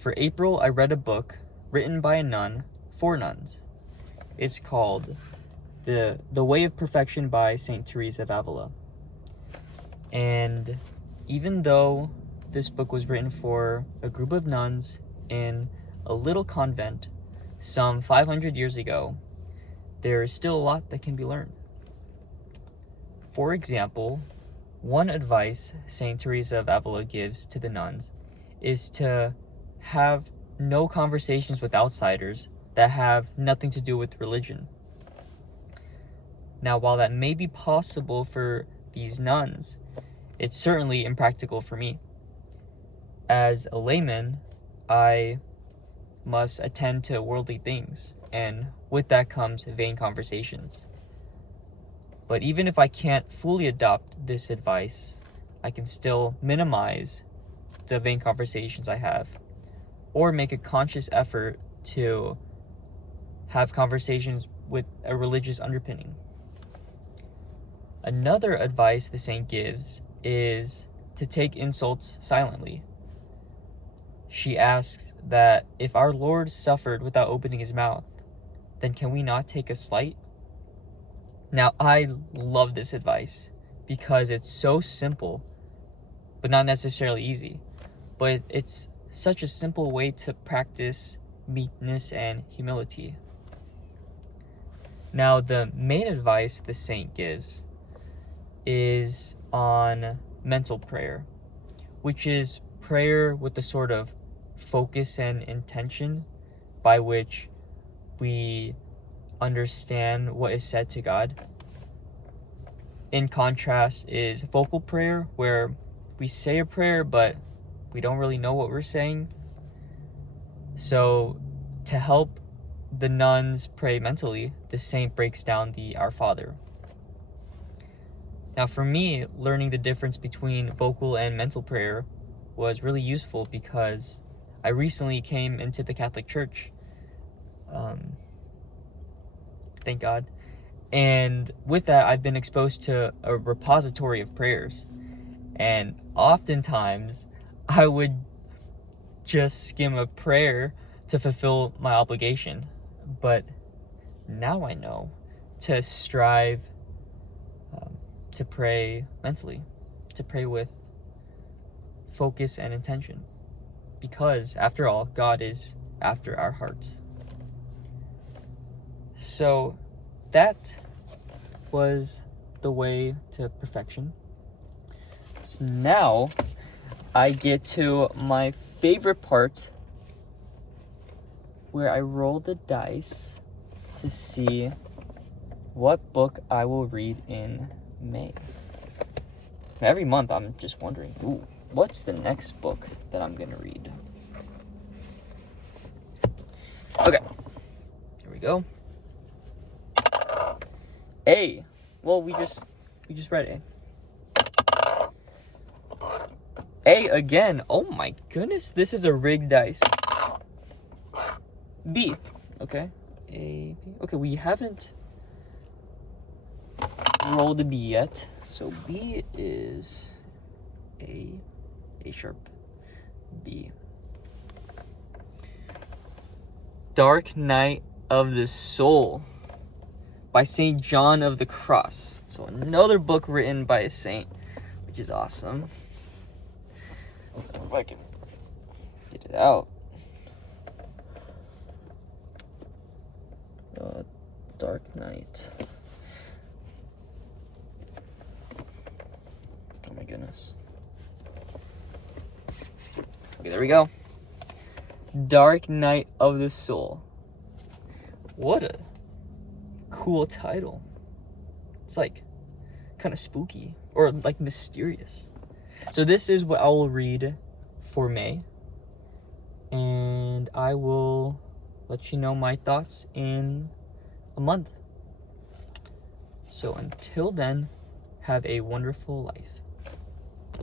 For April, I read a book written by a nun for nuns. It's called The Way of Perfection by St. Teresa of Avila. And even though this book was written for a group of nuns in a little convent some 500 years ago, there is still a lot that can be learned. For example, one advice St. Teresa of Avila gives to the nuns is to have no conversations with outsiders that have nothing to do with religion. Now, while that may be possible for these nuns, it's certainly impractical for me. As a layman, I must attend to worldly things, and with that comes vain conversations. But even if I can't fully adopt this advice, I can still minimize the vain conversations I have, or make a conscious effort to have conversations with a religious underpinning. Another advice the saint gives is to take insults silently. She asks that if our Lord suffered without opening his mouth, then can we not take a slight? Now, I love this advice because it's so simple, but not necessarily easy. But it's such a simple way to practice meekness and humility. Now, the main advice the saint gives is on mental prayer, which is prayer with the sort of focus and intention by which we understand what is said to God. In contrast is vocal prayer, where we say a prayer but we don't really know what we're saying. So to help the nuns pray mentally, the saint breaks down the Our Father. Now, for me, learning the difference between vocal and mental prayer was really useful because I recently came into the Catholic Church. Thank God. And with that, I've been exposed to a repository of prayers. And oftentimes, I would just skim a prayer to fulfill my obligation. But now I know to strive to pray mentally, to pray with focus and intention. Because, after all, God is after our hearts. So, that was the way to perfection. So now, I get to my favorite part, where I roll the dice to see what book I will read in May. Every month, I'm just wondering, what's the next book that I'm gonna read? Okay, here we go. A. Well, we just read A. A again. Oh my goodness, this is a rigged dice. B. Okay. A, B. Okay, we haven't rolled a B yet. So B is A sharp, B. Dark Night of the Soul by St. John of the Cross. So another book written by a saint, which is awesome. If I can get it out. Dark Night. Oh my goodness. Okay, there we go. Dark Night of the Soul. What a cool title. It's like kind of spooky or like mysterious. So this is what I will read for May, and I will let you know my thoughts in a month. So until then, have a wonderful life.